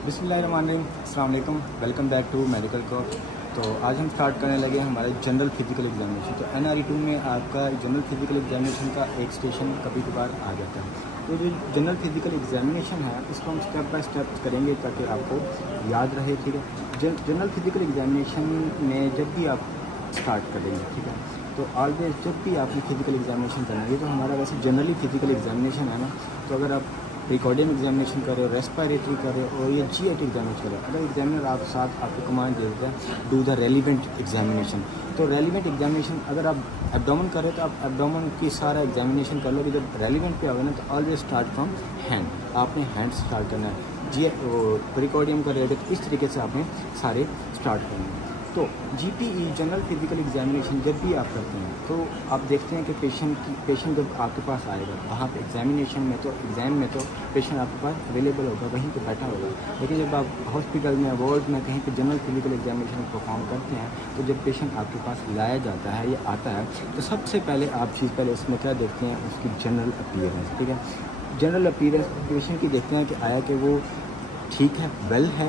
बिस्मिल्लाहिर्रहमानिर्रहीम, अस्सलाम वालेकुम, welcome back to medical course. तो आज हम स्टार्ट करने लगे हमारे जनरल फिजिकल एग्जामिनेशन। तो NRE2 में आपका जनरल फिजिकल एग्जामिनेशन का एक स्टेशन कभी कभार आ जाता है। तो जो जनरल फिजिकल एग्जामिनेशन है इसको हम स्टेप बाय स्टेप करेंगे ताकि आपको याद रहे, ठीक है। जनरल फिजिकल एग्जामिनेशन में जब भी आप स्टार्ट करेंगे, ठीक है, तो ऑलवेज जब भी आपने फिजिकल एग्जामिनेशन करना है, ये तो हमारा वैसे जनरली फिजिकल एग्जामिनेशन है ना, तो अगर आप रिकॉर्डिंग एग्जामिनेशन कर रहे हो, रेस्पिरेटरी कर रहे हो और ये GAT एग्जामिनेशन कर रहे हो, अगर एग्जामिनर आप साथ आपको कमांड दे देता है डू द रेलिवेंट एग्जामिनेशन, तो रेलिवेंट एग्जामिनेशन अगर आप एब्डोमेन कर रहे हो तो आप एब्डोमेन की सारा एग्जामिनेशन कर लो कि जब रेलिवेंट पे आओगे ना तो ऑलवेज स्टार्ट फ्रॉम हैंड, आपने हैंड स्टार्ट करना है। रिकॉर्डिंग कर रहे हो तो इस तरीके से आपने सारे स्टार्ट करना है। तो GPE जनरल फिजिकल एग्जामिनेशन जब भी आप करते हैं तो आप देखते हैं कि पेशेंट जब आपके पास आएगा वहाँ पे एग्जामिनेशन में तो एग्ज़ाम में तो पेशेंट आपके पास अवेलेबल होगा, वहीं पे बैठा होगा। लेकिन जब आप हॉस्पिटल में, वार्ड में, कहीं पे जनरल फिजिकल एग्जामिनेशन परफॉर्म करते हैं तो जब पेशेंट आपके पास लाया जाता है या आता है तो सबसे पहले आप पहले उसमें क्या देखते हैं, उसकी जनरल अपीयरेंस, ठीक है। जनरल अपीयरेंस पेशेंट की देखते हैं कि आया कि वो ठीक है, वेल है,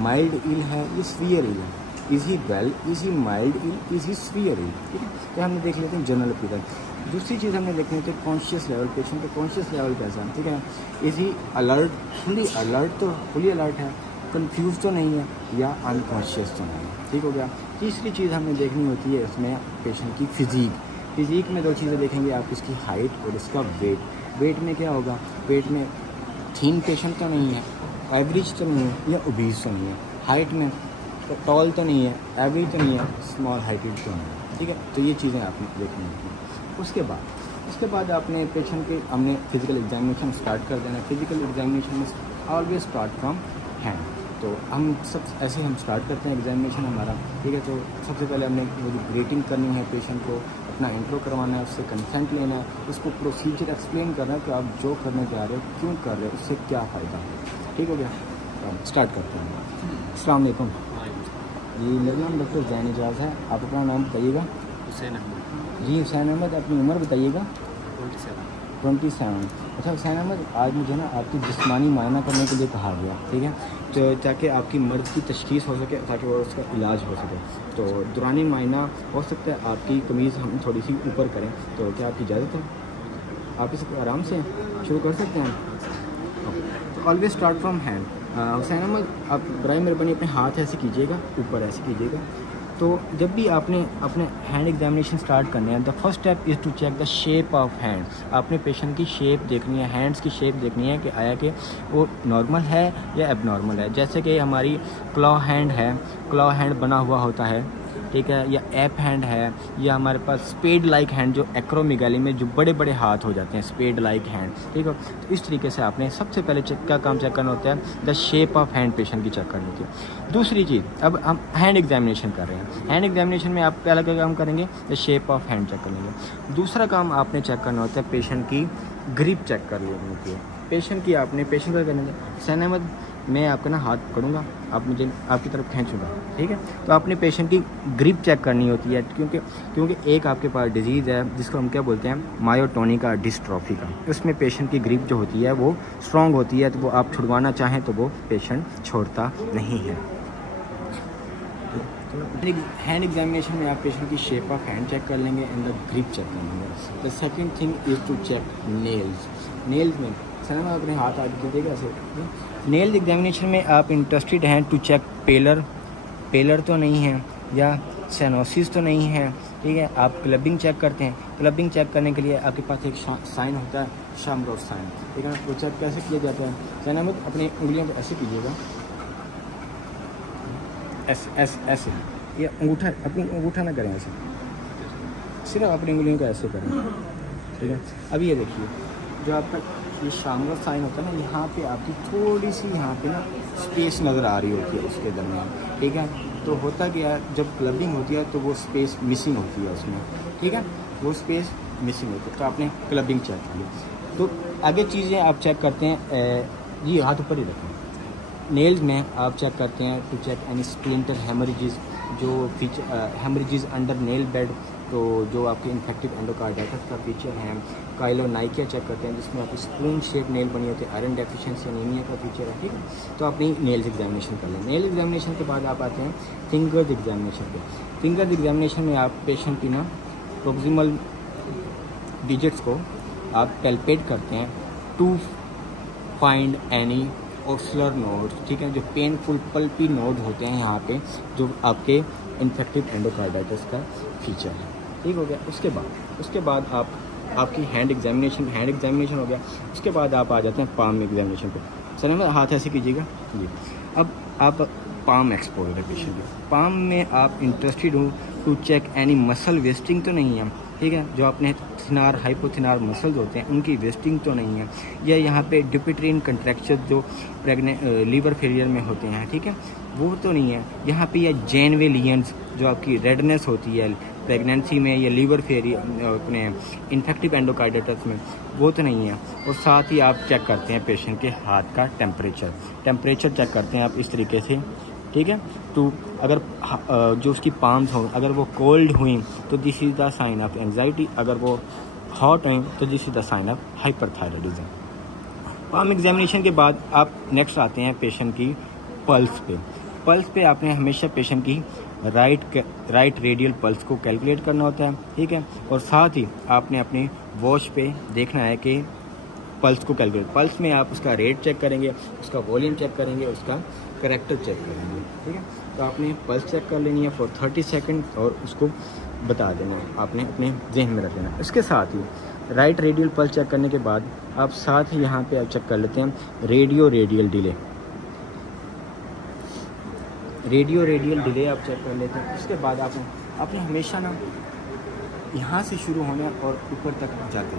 माइल्ड इल है, ये सीवियर इल है, is he well, is he mild ill, is he severe ill, ठीक है। तो हमने देख लेते हैं जनरल अपीयरेंस। दूसरी चीज़ हमने देखनी है कि कॉन्शियस लेवल, पेशेंट का कॉन्शियस लेवल कैसा है, ठीक है। Is he alert, fully alert, तो फुली अलर्ट है, कंफ्यूज तो नहीं है, या अनकॉन्शियस तो नहीं है, ठीक हो गया। तीसरी चीज़ हमने देखनी होती है इसमें पेशेंट की फिज़ीक में दो चीज़ें देखेंगे आप, इसकी हाइट और इसका वेट में क्या होगा, वेट में थीन पेशेंट तो नहीं है, एवरेज तो नहीं है, या ओबीज तो नहीं है, हाइट में टॉल तो नहीं है, एवरेज तो नहीं है, स्मॉल हाइटेड तो नहीं है, ठीक है। तो ये चीज़ें आपने देखनी होती। उसके बाद आपने पेशेंट के हमने फिजिकल एग्जामिनेशन स्टार्ट कर देना है। फिजिकल एग्जामिनेशन में ऑलवेज स्टार्ट फ्रॉम हैंड, तो हम सब ऐसे हम स्टार्ट करते हैं एग्जामिनेशन हमारा, ठीक है। तो सबसे पहले हमने ग्रेटिंग करनी है, पेशेंट को अपना इंट्रो करवाना है, उससे कंसेंट लेना है, उसको प्रोसीजर एक्सप्लेन करना है कि आप जो करने जा रहे हो क्यों कर रहे हो, उससे क्या फ़ायदा है, ठीक हो गया। तो हम स्टार्ट करते हैं। अस्सलाम वालेकुम जी, मेरा नाम डॉक्टर जैन एजाज है। आप अपना नाम बताइएगा। हुसैन अहमद। जी हुसैन अहमद, अपनी उम्र बताइएगा। 27। अच्छा हुसैन अहमद, आज मुझे ना आपकी जिस्मानी मायना करने के लिए कहा गया, ठीक है, तो ताकि आपकी मर्ज़ की तशख़ीस हो सके, ताकि वो उसका इलाज हो सके। तो दौरानी मायना हो सकता है आपकी कमीज़ हम थोड़ी सी ऊपर करें, तो क्या आपकी इजाज़त है? आप इस आराम से शुरू कर सकते हैं। तो always start from hand. Hussain Ahmed, आप बराए मेहरबानी अपने हाथ ऐसे कीजिएगा, ऊपर ऐसे कीजिएगा। तो जब भी आपने अपने हैंड एग्जामिनेशन स्टार्ट करने हैं, the first step is to check the shape of hand. आपने पेशेंट की शेप देखनी है, हैंड्स की शेप देखनी है कि आया कि वो नॉर्मल है या एबनॉर्मल है। जैसे कि हमारी क्लॉ हैंड है, क्लॉ हैंड बना हुआ होता है, ठीक है, या ऐप हैंड है, या हमारे पास स्पेड लाइक हैंड जो एक्रोमेगाली में जो बड़े बड़े हाथ हो जाते हैं, स्पेड लाइक हैंड, ठीक है। तो इस तरीके से आपने सबसे पहले क्या काम चेक करना होता है, the shape of hand patient की चेक करनी होती है। दूसरी चीज़, अब हम हैंड एग्जामिनेशन कर रहे हैं, हैंड एग्जामिनेशन में आप पहला क्या काम करेंगे, the shape of hand check करेंगे। दूसरा काम आपने चेक करना होता है पेशेंट की ग्रिप चेक कर लेनी होती है। पेशेंट की आपने पेशेंट का करेंगे, हुसैन अहमद मैं आपका ना हाथ पकड़ूंगा, आप मुझे आपकी तरफ खींचूंगा, ठीक है। तो आपने पेशेंट की ग्रिप चेक करनी होती है, क्योंकि एक आपके पास डिजीज़ है जिसको हम क्या बोलते हैं, मायोटोनिका डिस्ट्रॉफी का। उसमें पेशेंट की ग्रिप जो होती है वो स्ट्रॉन्ग होती है, तो वो आप छुड़वाना चाहें तो वो पेशेंट छोड़ता नहीं है। हैंड एग्जामिनेशन में आप पेशेंट की शेप ऑफ हैंड चेक कर लेंगे एंड द ग्रिप चेक कर लेंगे। The second thing is to check nails में सर अपने हाथ आगे दीजिएगा ऐसे। नेल्स एग्जामिनेशन में आप इंटरेस्टेड हैं टू चेक पेलर तो नहीं है, या सेनोसिस तो नहीं है, ठीक है। आप क्लबिंग चेक करते हैं, क्लबिंग चेक करने के लिए आपके पास एक साइन होता है, शामरोड साइन, ठीक है। वो चेक कैसे किया जाता है, सैन अपनी उंगलियों को ऐसे कीजिएगा, ऐसे, ये अंगूठा, अपनी अंगूठा ना करें ऐसे, सिर्फ अपनी उंगलियों को ऐसे करें, ठीक है। अभी ये देखिए, जो आपका ये शामरोड साइन होता है ना, यहाँ पे आपकी थोड़ी सी यहाँ पे ना स्पेस नज़र आ रही होती है उसके दरमियान, ठीक है। तो होता क्या है, जब क्लबिंग होती है तो वो स्पेस मिसिंग होती है उसमें, ठीक है, वो स्पेस मिसिंग होती है, तो आपने क्लबिंग चेक की। तो आगे चीज़ें आप चेक करते हैं, जी हाथ ऊपर ही रखें। नेल्स में आप चेक करते हैं to check any splinter haemorrhages, जो हेमरेजेस अंडर नेल बेड, तो जो आपके इन्फेक्टिव एंडोकार्डाइटिस का फीचर है, काइलोनाइकिया चेक करते हैं जिसमें आपकी स्पून शेप नेल बनी होती है, आयरन डेफिशिएंसी एनीमिया का फीचर है, ठीक है। तो अपनी नेल्स एग्जामिनेशन कर लें। नेल एग्जामिनेशन के बाद आप आते हैं फिंगर्स एग्जामिनेशन पे। फिंगर्स एग्जामिनेशन में आप पेशेंट की ना प्रोक्सिमल डिजिट्स को आप पैल्पेट करते हैं टू फाइंड एनी ऑक्सुलर नोड्स, ठीक है, जो पेनफुल पल्पी नोड होते हैं यहाँ पे, जो आपके इन्फेक्टिव एंडोकार्डाइटिस का फीचर है, ठीक हो गया। उसके बाद आपकी हैंड एग्जामिनेशन हो गया। उसके बाद आप आ जाते हैं पाम एग्जामिनेशन पे। चलिए मैं हाथ ऐसे कीजिएगा जी। अब आप पाम एक्सपोज है पेशेंट के। पाम में आप इंटरेस्टेड हो to check any muscle wasting तो नहीं है, ठीक है, जो अपने थिनार हाइपोथिनार मसल्स होते हैं उनकी वेस्टिंग तो नहीं है, या यहाँ पे डिपिट्रीन कंट्रैक्चर जो लीवर फेलियर में होते हैं, ठीक है, वो तो नहीं है। यहाँ पे ये जेनवे लियंस जो आपकी रेडनेस होती है प्रेगनेंसी में या लीवर फेलियर अपने इन्फेक्टिव एंडोकार्डाइटिस में, वो तो नहीं है। और साथ ही आप चेक करते हैं पेशेंट के हाथ का टेम्परेचर चेक करते हैं आप इस तरीके से, ठीक है। तो अगर जो उसकी पाम्स हों अगर वो कोल्ड हुई तो this is the sign of anxiety, अगर वो हॉट हुई तो this is the sign of hyperthyroidism. Palm examination के बाद आप नेक्स्ट आते हैं पेशेंट की पल्स पे आपने हमेशा पेशेंट की राइट रेडियल पल्स को कैलकुलेट करना होता है, ठीक है। और साथ ही आपने अपने वॉच पे देखना है कि पल्स को कैलकुलेट, पल्स में आप उसका रेट चेक करेंगे, उसका वॉल्यूम चेक करेंगे, उसका करैक्टर चेक करेंगे, ठीक है। तो आपने पल्स चेक कर लेनी है फॉर 30 सेकंड और उसको बता देना है, आपने अपने जहन में रख लेना है। इसके साथ ही राइट रेडियल पल्स चेक करने के बाद आप साथ ही यहाँ पे आप चेक कर लेते हैं रेडियो रेडियल डिले आप चेक कर लेते हैं। उसके बाद आपने हमेशा ना यहाँ से शुरू होने और ऊपर तक जाते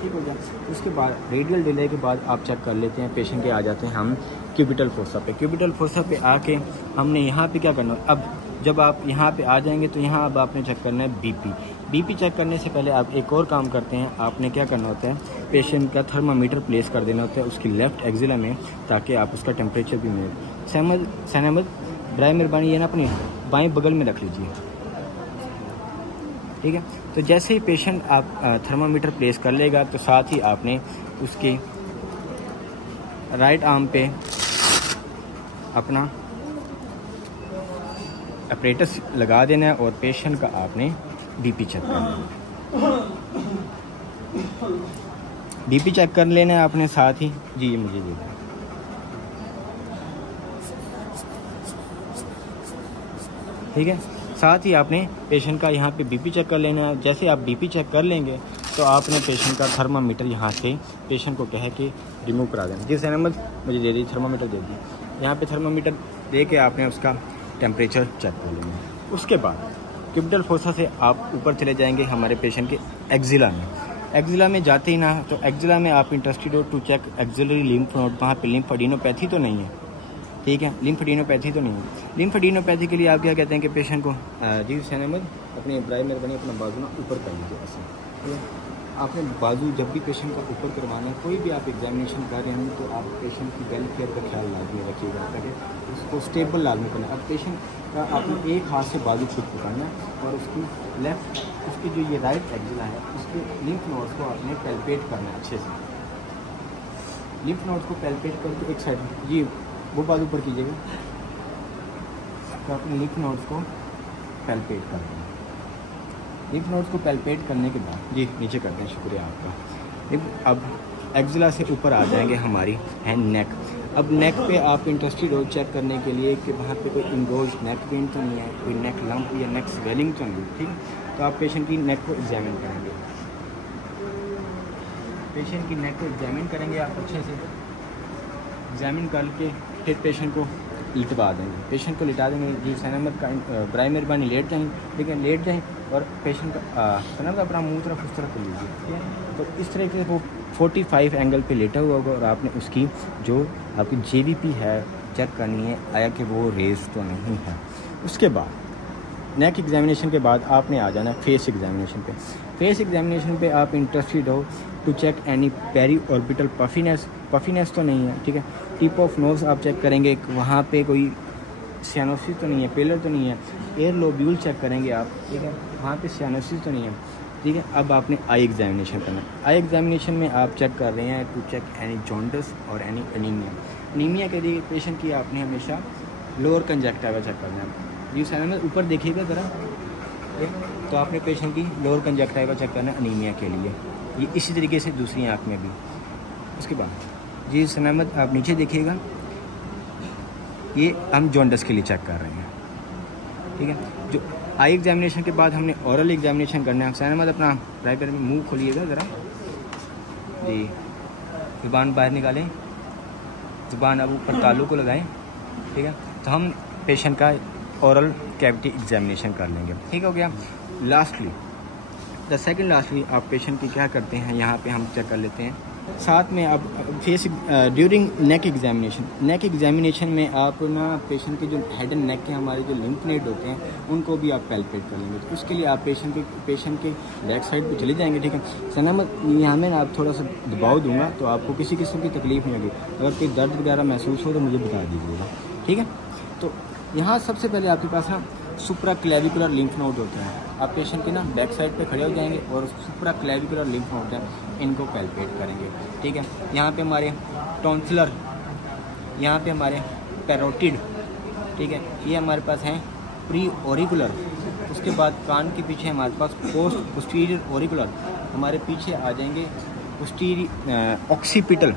ठीक हो जाए। उसके बाद रेडियल डिले के बाद आप चेक कर लेते हैं पेशेंट के आ जाते हैं हम क्यूबिटल फोसा पे आके हमने यहाँ पे क्या करना है। अब जब आप यहाँ पे आ जाएंगे तो यहाँ अब आपने चेक करना है बीपी चेक करने से पहले आप एक और काम करते हैं, आपने क्या करना होता है, पेशेंट का थर्मामीटर प्लेस कर देना होता है उसकी लेफ्ट एक्सिला में, ताकि आप उसका टेम्परेचर भी मिले। सैनमद ड्राई मेहरबानी ये ना अपनी बाएं बगल में रख लीजिए, ठीक है। तो जैसे ही पेशेंट आप थर्मामीटर प्लेस कर लेगा तो साथ ही आपने उसके राइट आर्म पे अपना अपरेटस लगा देना है और पेशेंट का आपने बीपी चेक करना है। बीपी चेक कर लेना है आपने साथ ही जी, ये मुझे दे दें। ठीक है, साथ ही आपने पेशेंट का यहाँ पे बीपी चेक कर लेना है। जैसे आप बीपी चेक कर लेंगे तो आपने पेशेंट का थर्मामीटर यहाँ से पेशेंट को कह के रिमूव करा देना। जी सैनमद मुझे दे दी, थर्मामीटर दे दी। यहाँ पे थर्मामीटर दे के आपने उसका टेम्परेचर चेक कर लेंगे। उसके बाद क्यूबिटल फोसा से आप ऊपर चले जाएंगे हमारे पेशेंट के एक्जिला में जाते ही ना तो एक्जिला में आप इंटरेस्टेड हो to check axillary lymph node, वहाँ पे लिम्फेडिनोपैथी तो नहीं है, ठीक है, लिम्फेडिनोपैथी तो नहीं है। लिम्फेडिनोपैथी के लिए आप क्या कहते हैं कि पेशेंट को जी सैनमद अपने ड्राई मेहरबानी अपना बाजू ना ऊपर कर लीजिए ऐसे, ठीक है। आपने बाजू जब भी पेशेंट का ऊपर करवाना है, कोई भी आप एग्जामिनेशन कर रहे हैं तो आप पेशेंट की वेलफेयर का ख्याल लाजमी रखिएगा ताकि उसको स्टेबल लाजमी करना है। अब पेशेंट का आपने एक हाथ से बाजू खुद पकड़ना है और उसकी उसकी जो ये राइट एक्जिला है उसके लिम्फ नोड्स को आपने पैल्पेट करना है अच्छे से। लिम्फ नोड्स को पैल्पेट करके एक साइड जी वो बाजू ऊपर कीजिएगा तो अपने लिम्फ नोड्स को पैल्पेट कर दें। लिम्फ नोड्स को पैल्पेट करने के बाद जी नीचे करते हैं, शुक्रिया आपका। अब एक्जिला से ऊपर आ जाएंगे हमारी हैंड नेक। अब नेक पे आप इंटरेस्टेड हो चेक करने के लिए कि वहाँ पे कोई इंगोज नेक पेन तो नहीं है, कोई नेक लंप या नेक स्वेलिंग तो नहीं है, ठीक है। तो आप पेशेंट की नेक को एग्जामिन करेंगे, पेशेंट की नेक को एग्जामिन करेंगे आप अच्छे से एग्जामिन करके फिर पेशेंट को लिटवा देंगे। पेशेंट को लिटा देंगे जी सैनमद का ड्राई मेहरबानी लेट जाएँ, ठीक है, लेट जाएँ और पेशेंट का सैनमद अपना मुँह तरफ उस तरफ कर लीजिए, ठीक है। तो इस तरह से वो 45 एंगल पे लेटा हुआ होगा और आपने उसकी जो आपकी JVP है चेक करनी है आया कि वो रेज तो नहीं है। उसके बाद नेक एग्जामिनेशन के बाद आपने आ जाना है फेस एग्जामिनेशन पे। फेस एग्जामिनेशन पे आप इंटरेस्टेड हो to check any periorbital puffiness तो नहीं है, ठीक है। टिप ऑफ नोज आप चेक करेंगे, वहाँ पे कोई सियानोसिस तो नहीं है, पेलर तो नहीं है। एयर लोब्यूल चेक करेंगे आप, ठीक है, वहाँ पे सियानोसिस तो नहीं है, ठीक है। अब आपने आई एग्जामिनेशन करना है। आई एग्जामिनेशन में आप चेक कर रहे हैं टू चेक एनी जॉन्डिस और एनी एनीमिया। एनीमिया के लिए पेशेंट की आपने हमेशा लोअर कंजक्टिवा चेक करना है। जी सर, ऊपर देखिएगा ज़रा, तो आपने पेशेंट की लोअर कंजक्टिवा चेक करना है एनीमिया के लिए। ये इसी तरीके से दूसरी आँख में भी। उसके बाद जी सनामत आप नीचे देखिएगा, ये हम जॉन्डिस के लिए चेक कर रहे हैं, ठीक है। जो आई एग्जामिनेशन के बाद हमने ओरल एग्जामिनेशन करना है। सनामत अपना राइट पैर में मुंह खोलिएगा ज़रा जी, ज़ुबान बाहर निकालें, ज़ुबान अब ऊपर तालू को लगाएं, ठीक है। तो हम पेशेंट का ओरल कैविटी एग्जामिनेशन कर लेंगे, ठीक हो गया। लास्टली द सेकंड लास्टली आप पेशेंट की क्या करते हैं, यहाँ पे हम चेक कर लेते हैं। साथ में आप फेस ड्यूरिंग नेक एग्जामिनेशन में आप ना पेशेंट के जो हेड एंड नेक के हमारे जो लिम्फ नोड होते हैं उनको भी आप पैल्पेट कर लेंगे। तो उसके लिए आप पेशेंट के बैक साइड पे चले जाएंगे, ठीक है। सनामत यहाँ में आप थोड़ा सा दबाव दूंगा तो आपको किसी किस्म की तकलीफ नहीं होगी। अगर कोई दर्द वगैरह महसूस हो तो मुझे बता दीजिएगा, ठीक है। तो यहाँ सबसे पहले आपके पास ना सुप्रा क्लेविकुलर लिम्फ नोड होते हैं। आप पेशेंट के ना बैक साइड पे खड़े हो जाएंगे और सुप्रा क्लेविकुलर लिम्फ नोड हैं, इनको पैल्पेट करेंगे, ठीक है। यहाँ पे हमारे टॉन्सिलर, यहाँ पे हमारे पैरोटिड, ठीक है, ये हमारे पास हैं प्री ओरिकुलर। उसके बाद कान के पीछे हमारे पास पोस्ट पोस्टीरियर ओरिकुलर, हमारे पीछे आ जाएंगे पोस्टीरियर ऑक्सीपिटल,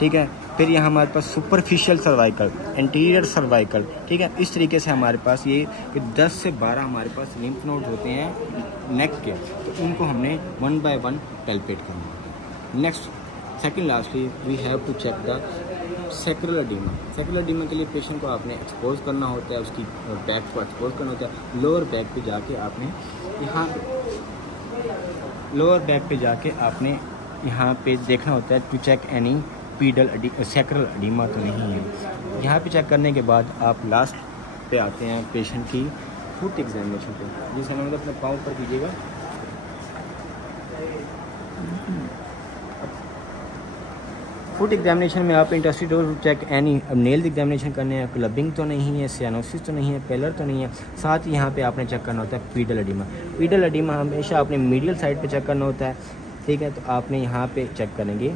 ठीक है। फिर यहाँ हमारे पास सुपरफिशियल सर्वाइकल, एंटीरियर सर्वाइकल, ठीक है। इस तरीके से हमारे पास ये कि 10 से 12 हमारे पास लिम्फ नोड होते हैं नेक के, तो उनको हमने 1 बाय 1 पैल्पेट करना है। Next second lastly we have to check the sacral oedema. Sacral oedema के लिए पेशेंट को आपने एक्सपोज करना होता है, उसकी बैक को एक्सपोज करना होता है। लोअर बैक पे जाके आपने यहाँ लोअर बैक पे जाके आपने यहाँ पे देखना होता है to check any pedal sacral oedema तो नहीं है। यहाँ पे चेक करने के बाद आप लास्ट पे आते हैं पेशेंट की फुट एग्जामिनेशन पे। जिस समय अपने पाँव पर कीजिएगा, फुट एग्जामिनेशन में आप इंटरेस्टेड हो to check any nails examination करने हैं, क्लबिंग तो नहीं है, सियानोसिस तो नहीं है, पेलर तो नहीं है। साथ ही यहाँ पे आपने चेक करना होता है पीडल एडिमा। पीडल एडिमा हमेशा आपने मीडियल साइड पे चेक करना होता है, ठीक है। तो आपने यहाँ पे चेक करेंगे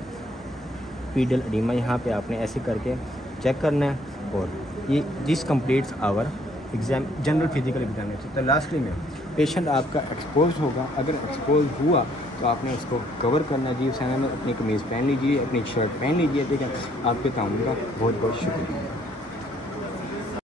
पीडल एडिमा, यहाँ पे आपने ऐसे करके चेक करना है और ये this completes our exam general physical examination. तो लास्टली में पेशेंट आपका एक्सपोज होगा, अगर एक्सपोज हुआ तो आपने उसको कवर करना जी। उस समय में अपनी कमीज़ पहन लीजिए, अपनी शर्ट पहन लीजिए, ठीक है। आपके ताउन का बहुत बहुत शुक्रिया।